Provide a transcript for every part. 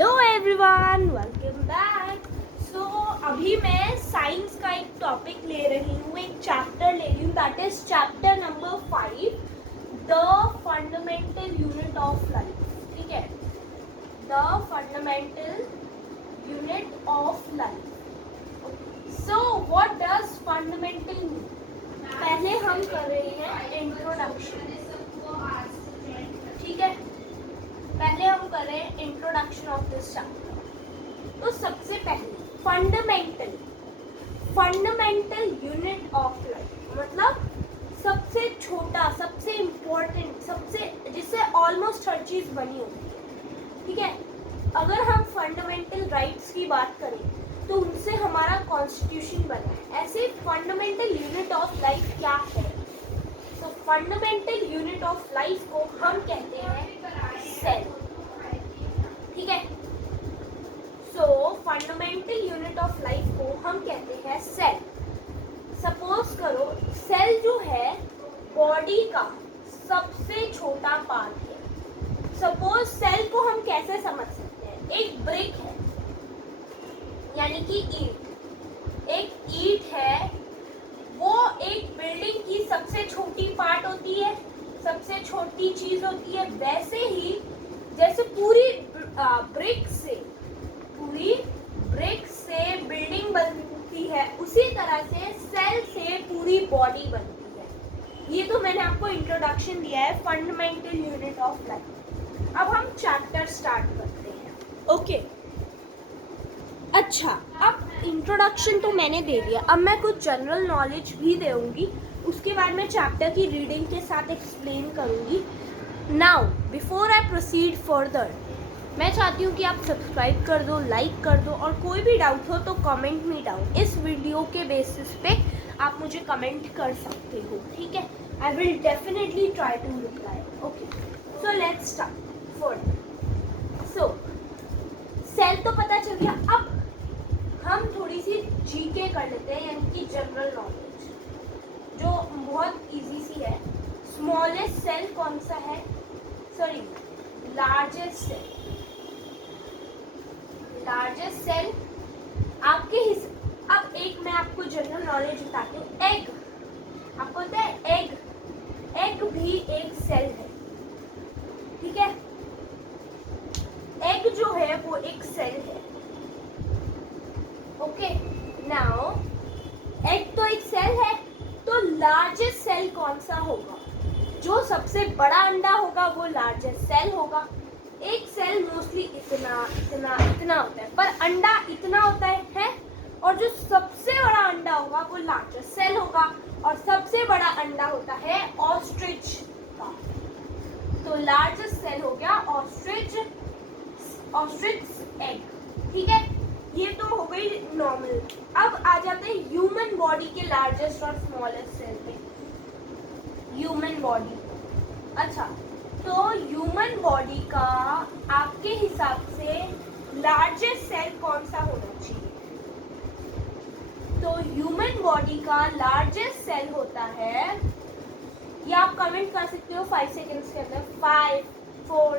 Hello everyone, welcome back. So अभी मैं science का एक टॉपिक ले रही हूँ, एक चैप्टर ले रही हूँ, that is chapter number 5, the fundamental unit of life. ठीक है, the fundamental unit of life. So what does fundamental mean? पहले हम कर रहे हैं इंट्रोडक्शन। ठीक है, पहले हम कर रहे हैं इंट्रोडक्शन ऑफ दिस चैप्टर। तो सबसे पहले फंडामेंटल यूनिट ऑफ लाइफ मतलब सबसे छोटा, सबसे इम्पोर्टेंट, सबसे जिससे ऑलमोस्ट हर चीज बनी होती है। ठीक है, अगर हम फंडामेंटल राइट्स की बात करें तो उनसे हमारा कॉन्स्टिट्यूशन बना है। ऐसे फंडामेंटल यूनिट ऑफ लाइफ क्या है? तो फंडामेंटल यूनिट ऑफ लाइफ को हम कहते हैं सेल। ठीक है, सो फंडामेंटल यूनिट ऑफ लाइफ को हम कहते हैं सेल। सपोज करो सेल जो है बॉडी का सबसे छोटा पार्ट है। सपोज सेल को हम कैसे समझ सकते हैं? एक ब्रिक है, यानी कि ईंट। एक ईंट है, वो एक बिल्डिंग की सबसे छोटी पार्ट होती है, सबसे छोटी चीज होती है। वैसे ही जैसे पूरी ब्रिक से बिल्डिंग बनती है, उसी तरह से सेल से पूरी बॉडी बनती है। ये तो मैंने आपको इंट्रोडक्शन दिया है फंडामेंटल यूनिट ऑफ लाइफ। अब हम चैप्टर स्टार्ट करते हैं। ओके, अच्छा, अब इंट्रोडक्शन तो मैंने दे दिया, अब मैं कुछ जनरल नॉलेज भी दूंगी, उसके बाद मैं चैप्टर की रीडिंग के साथ एक्सप्लेन करूंगी। Now before I proceed further, मैं चाहती हूँ कि आप सब्सक्राइब कर दो, लाइक कर दो, और कोई भी डाउट हो तो कमेंट मी डाउन। इस वीडियो के बेसिस पे आप मुझे कमेंट कर सकते हो। ठीक है, I will definitely try to reply. Okay, so let's start further. So cell तो पता चल गया, अब हम थोड़ी सी जीके कर लेते हैं, यानी कि जनरल नॉलेज, जो बहुत इजी सी है। स्मॉलेस्ट सेल कौन सा है? सॉरी, लार्जेस्ट सेल आपके अब एक मैं आपको जनरल नॉलेज बताती हूँ। एग, आपको पता है एग भी एक सेल है। ठीक है, एग जो है वो एक सेल है। ओके, नाउ एग तो एक सेल है, तो लार्जेस्ट सेल कौन सा होगा? जो सबसे बड़ा अंडा होगा वो लार्जेस्ट सेल होगा। एक सेल मोस्टली इतना होता है, पर अंडा इतना होता है, और जो सबसे बड़ा अंडा होगा वो लार्जेस्ट सेल होगा, और सबसे बड़ा अंडा होता है ऑस्ट्रिच का। तो लार्जेस्ट सेल हो गया ऑस्ट्रिच एग। ठीक है, ये तो हो गई नॉर्मल। अब आ जाते हैं ह्यूमन बॉडी के लार्जेस्ट और स्मॉलेस्ट सेल पे। ह्यूमन बॉडी, अच्छा, तो ह्यूमन बॉडी का आपके हिसाब से लार्जेस्ट सेल कौन सा होना चाहिए? तो ह्यूमन बॉडी का लार्जेस्ट सेल होता है, या आप कमेंट कर सकते हो 5 सेकेंड्स के अंदर। 5, 4,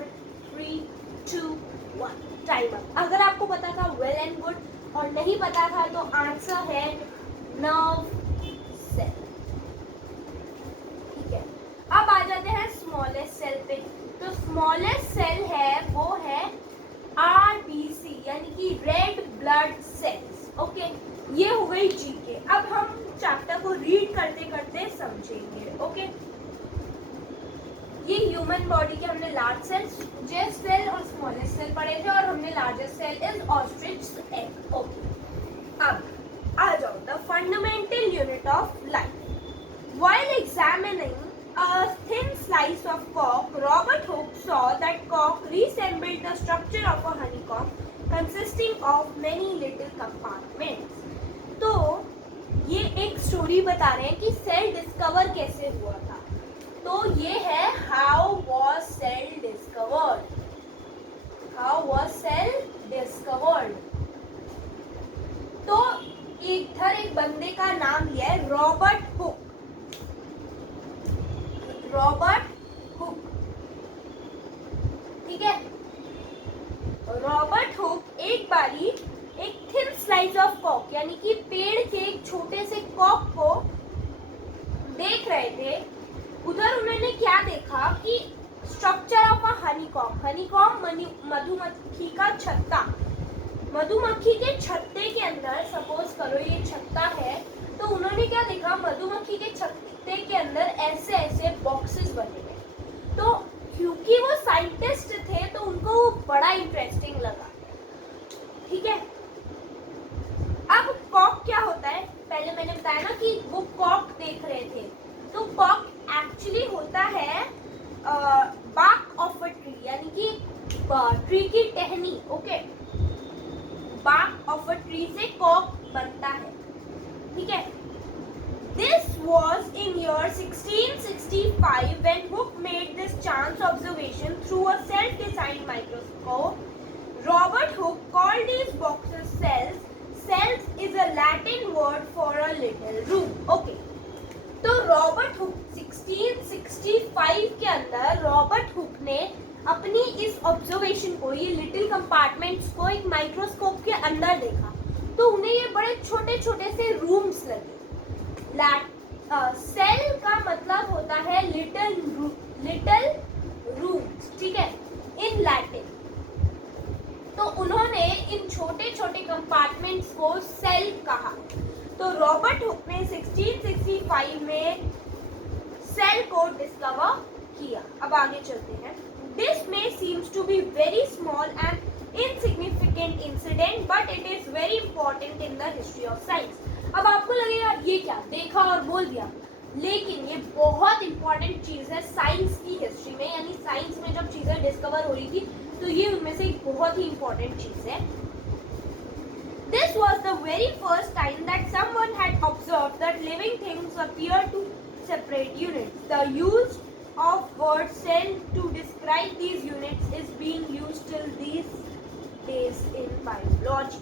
3, 2, 1, टाइम अप। अगर आपको पता था वेल एंड गुड, और नहीं पता था तो आंसर है नर्व सेल। ठीक है, अब आ जाते हैं स्मॉलेस्ट सेल पे। तो स्मॉलेस्ट सेल है वो है आरबीसी, यानी कि रेड ब्लड सेल्स। ओके, ये हो गई जीके। अब हम चैप्टर को रीड करते करते समझेंगे। ओके, ये ह्यूमन बॉडी के हमने लार्ज सेल और स्मॉलेस्ट सेल पढ़े थे, और हमने largest cell is ostrich egg. Okay, अब आ जाओ the fundamental unit of life. While examining a thin slice of cork, Robert Hooke saw that cork resembled the structure of a honeycomb consisting of many little compartments. तो ये एक story बता रहे हैं कि सेल डिस्कवर कैसे हुआ था। तो ये है हाउ वॉज सेल डिस्कवर्ड। तो इधर एक बंदे का नाम लिया है रॉबर्ट हुक। ठीक है, रॉबर्ट बारी एक थिन स्लाइस ऑफ कॉक यानी कि पेड़ के एक छोटे से कॉक को देख रहे थे। उधर उन्होंने क्या देखा कि structure of a honeycomb, honeycomb मधुमक्खी का छत्ता, मधुमक्खी के छत्ते के अंदर सपोज करो ये छत्ता है, तो उन्होंने क्या देखा, मधुमक्खी के छत्ते के अंदर ऐसे ऐसे बॉक्सेस बने हुए। तो क्योंकि वो साइंटिस्ट थे तो उनको वो बड़ा इंटरेस्टिंग लगा, ठीक है। अब कॉक क्या होता है, पहले मैंने बताया ना कि वो कॉक देख रहे थे, तो कॉक एक्चुअली होता है बार्क ऑफ अ ट्री यानी कि ट्री की टहनी, okay. Bark of a tree से कॉक बनता है, ठीक है। This was in year 1665 when Hooke made this chance observation through a self-designed microscope. Robert Hooke called these boxes cells. Cells is a Latin word for a little room. Okay. तो Robert Hooke 1665 के अंदर Robert Hooke ने अपनी इस observation को, ये little compartments को एक माइक्रोस्कोप के अंदर देखा, तो उन्हें ये बड़े छोटे छोटे से रूम्स लगे। सेल का मतलब होता है लिटिल रूम्स, ठीक है, इन लैटिन। तो उन्होंने इन छोटे छोटे कंपार्टमेंट्स को सेल कहा। तो रॉबर्ट हुक ने 1665 में सेल को डिस्कवर किया। अब आगे चलते हैं। This may seems to be very small and insignificant incident but it is very important in the history of science. अब आपको लगेगा ये क्या, देखा और बोल दिया, लेकिन ये बहुत इंपॉर्टेंट चीज है साइंस की हिस्ट्री में, यानी साइंस में जब चीजें डिस्कवर हो रही थी तो ये उनमें से एक बहुत ही इंपॉर्टेंट चीज है। This was the very first time that someone had observed that living things appear to separate units. The use of word cell to describe these units is being used till these days in biology.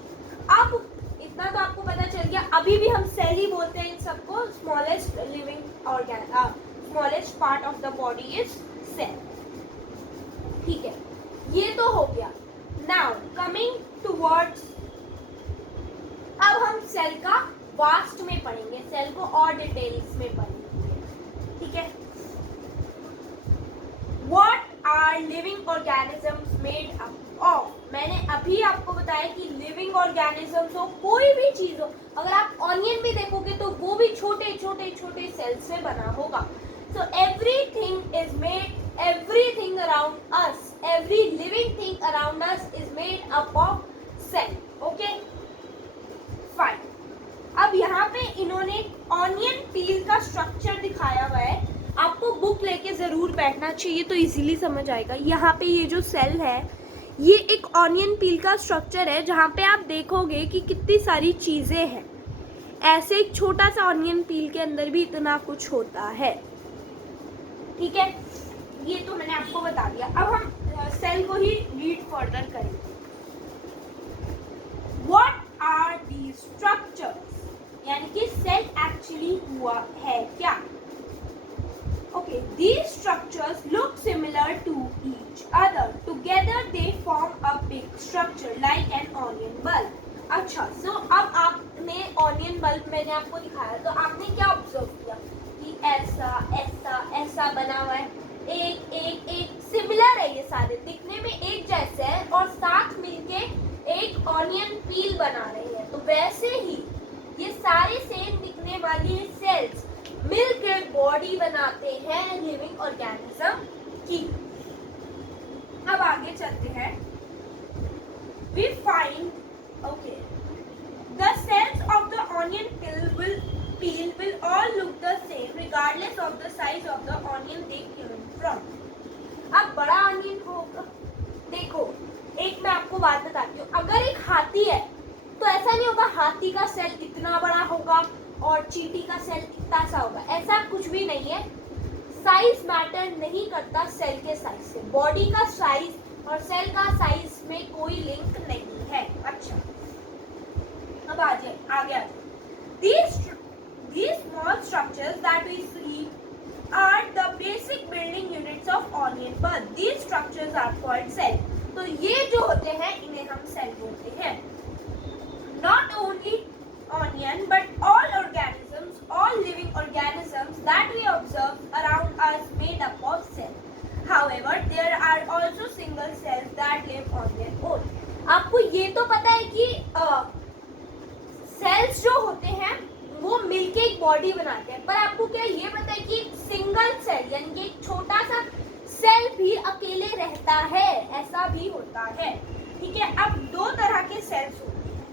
अब इतना तो आपको पता चल गया, अभी भी हम सेल ही बोलते हैं इन सबको। Smallest living organ, smallest part of the body is cell, ठीक है, ये तो हो गया। नाउ कमिंग टुवर्ड्स, अब हम सेल का वास्ट में पढ़ेंगे, सेल को और डिटेल्स में पढ़ेंगे, ठीक है। What are living organisms made up of? मैंने अभी आपको बताया कि लिविंग ऑर्गेनिजम्स हो, कोई भी चीज हो, अगर आप ऑनियन भी देखोगे तो वो भी छोटे छोटे छोटे सेल से बना होगा। So everything is made, everything around us, every living thing around us is made up of cell, okay? Fine. अब यहाँ पे इन्होंने ऑनियन पील का स्ट्रक्चर दिखाया हुआ है, आपको बुक लेके जरूर बैठना चाहिए तो इजीली समझ आएगा। यहाँ पे ये जो सेल है ये एक ऑनियन पील का स्ट्रक्चर है, जहाँ पे आप देखोगे कि कितनी सारी चीजें हैं। ऐसे एक छोटा सा ऑनियन पील के अंदर भी इतना कुछ होता है, ठीक है। ये तो मैंने आपको बता दिया। अब हम सेल को ही रीड फर्दर करेंगे। What are these structures? यानी कि सेल एक्चुअली हुआ है क्या? Okay, these structures look similar to each other. Together they form a big structure like an onion bulb. अच्छा, so अब आपने ऑनियन बल्ब मैंने आपको दिखाया, तो आपने क्या ऑब्जर्व किया कि ऐसा ऐसा ऐसा बना हुआ है, एक एक एक सिमिलर है, ये सारे दिखने में एक जैसे हैं और साथ मिलके एक ऑनियन पील बना रहे हैं। तो वैसे ही ये सारे सेम दिखने वाली सेल्स मिलकर बॉडी बनाते हैं लिविंग ऑर्गेनिज्म की। अब आगे चलते हैं। We find, okay, the cells of the onion peel will all look the same regardless of the size of the onion they came from. अब बड़ा ऑनियन होगा, देखो एक मैं आपको बात बताती हूँ, अगर एक हाथी है तो ऐसा नहीं होगा हाथी का सेल इतना बड़ा होगा और चींटी का सेल इतना सा होगा, ऐसा कुछ भी नहीं है। साइज मैटर नहीं करता सेल के साइज से, बॉडी का साइज और सेल का साइज में कोई लिंक नहीं है। अच्छा, अब आगे आ जाए। These small structures that we see are the basic building units of onion bulb. These structures are called cell. तो ये जो होते हैं इन्हें हम सेल होते हैं। Not only onion but all organisms, all living organisms that we observe around us made up of cells. However, there are also single cells that live on their own. आपको ये तो पता है कि सेल्स जो होते हैं वो मिलके एक बॉडी बनाते हैं, पर आपको क्या ये पता है कि सिंगल सेल यानी कि एक छोटा सा सेल भी अकेले रहता है? ऐसा भी होता है। ठीक है, अब दो तरह के सेल्स होते हैं।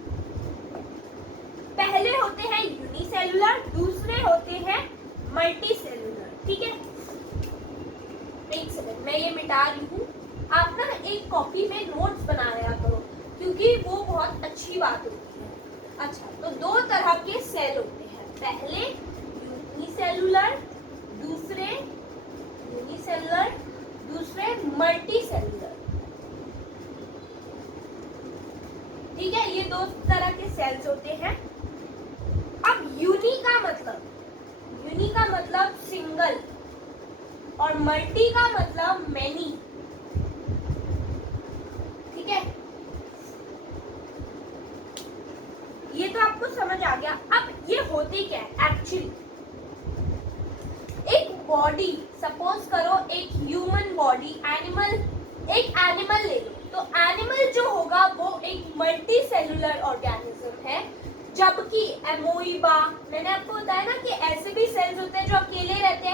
पहले होते हैं यूनिसेलुलर, दूसरे होते हैं मल्टीसेलुलर। ठीक है, एक सेकंड मैं ये मिटा रही हूँ। आप ना एक कॉपी में नोट्स बना लिया करो क्योंकि वो बहुत अच्छी बात होती है। अच्छा, तो दो तरह के सेल होते हैं, पहले यूनिसेलुलर, दूसरे यूनिसेलुलर, दूसरे मल्टीसेलुलर। ठीक है, ये दो तरह के सेल्स होते हैं। अब यूनि का मतलब सिंगल और मल्टी का मतलब मैनी। ठीक है, ये तो आपको समझ आ गया। अब ये होते क्या है एक्चुअली? एक बॉडी, सपोज करो एक ह्यूमन बॉडी, एक एनिमल ले लो, तो एनिमल जो होगा वो एक मल्टी सेलुलर ऑर्गेनिज्म है, जबकि एमोइबा, मैंने आपको बताया ना कि ऐसे भी सेल्स होते हैं जो अकेले रहते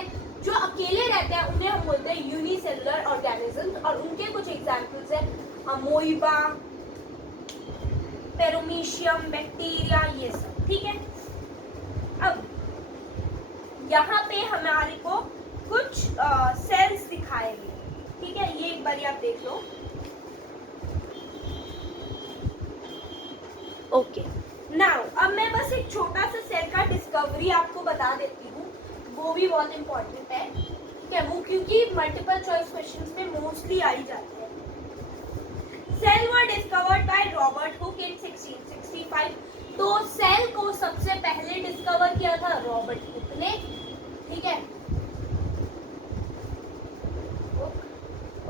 हैं, उन्हें हम बोलते हैं यूनिसेलुलर ऑर्गेनिज्म। और उनके कुछ एग्जांपल्स हैं अमोइबा, पेरोमीशियम, बैक्टीरिया, ये सब। ठीक है, अब यहाँ पे हमारे को कुछ सेल्स दिखाए गए। ठीक है, ये एक बार आप देख लो। ओके, नाउ अब मैं बस एक छोटा सा सेल का डिस्कवरी आपको बता देती हूँ, वो भी बहुत इंपॉर्टेंट है। ठीक है, वो क्योंकि मल्टीपल चॉइस क्वेश्चंस में मोस्टली आ ही जाते हैं। Cell were discovered by Robert Hooke in 1665। तो सेल को सबसे पहले डिस्कवर किया था रॉबर्ट हुक ने। ठीक है,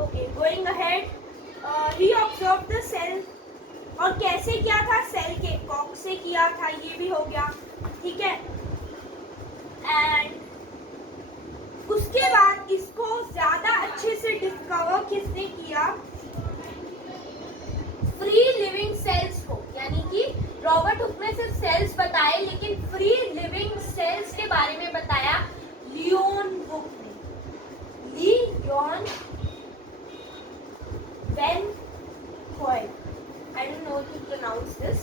okay, going ahead, he observed the cell. और कैसे किया था? सेल के कॉक से किया था, ये भी हो गया। ठीक है, एंड उसके बाद इसको ज्यादा अच्छे से डिस्कवर किसने किया? फ्री लिविंग सेल्स को, यानी कि रॉबर्ट हुक ने सिर्फ सेल्स बताए लेकिन फ्री लिविंग सेल्स के बारे में बताया लियोन हुक ने। Leeuwenhoek, I don't know to pronounce this।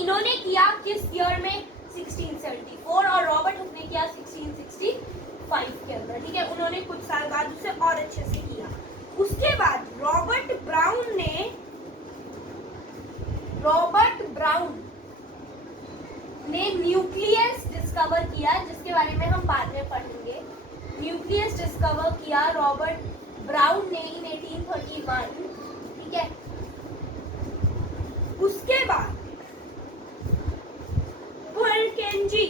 इन्होंने किया किस ईयर में? 1674, और रॉबर्ट हुक ने किया 1665 के अंदर। ठीक है, उन्होंने कुछ साल बाद उसे और अच्छे से किया। उसके बाद रॉबर्ट ब्राउन ने न्यूक्लियस डिस्कवर किया, जिसके बारे में हम बाद में पढ़ेंगे। न्यूक्लियस डिस्कवर किया रॉबर्ट ब्राउन ने इन 1831। ठीक है, उसके बाद पुरकेंजी,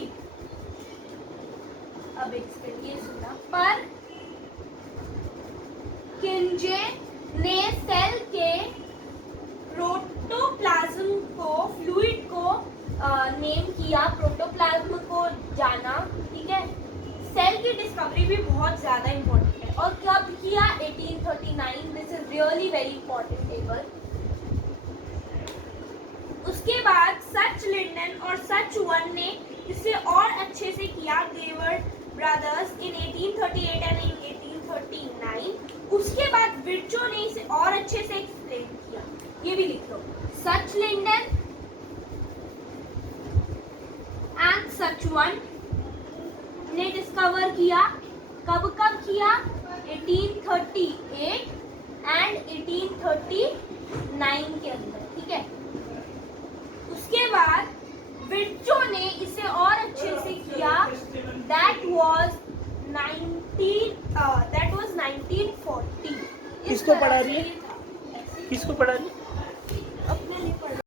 अब एक सेकंड ये सुना, पर किंजे ने सेल के प्रोटोप्लाज्म को, फ्लूइड को नेम किया, प्रोटोप्लाज्म को जाना। ठीक है, सेल की डिस्कवरी भी बहुत ज्यादा इंपॉर्टेंट है। और कब किया? 1839। This is really very important table. उसके बाद सच लिंडन और सच वन ने इसे और अच्छे से किया, देवर ब्रदर्स, इन 1838 एंड इन 1839। उसके बाद विर्चो ने इसे और अच्छे से एक्सप्लेन किया, ये भी लिख लो। सच लिंडन एंड सच वन ने डिस्कवर किया, कब किया? 1838 एंड 1839 के अंदर। ठीक है, उसके बाद विर्चो ने इसे और अच्छे से किया, दैट वाज 1940। किसको पढ़ा रही है? किसको पढ़ा रही है?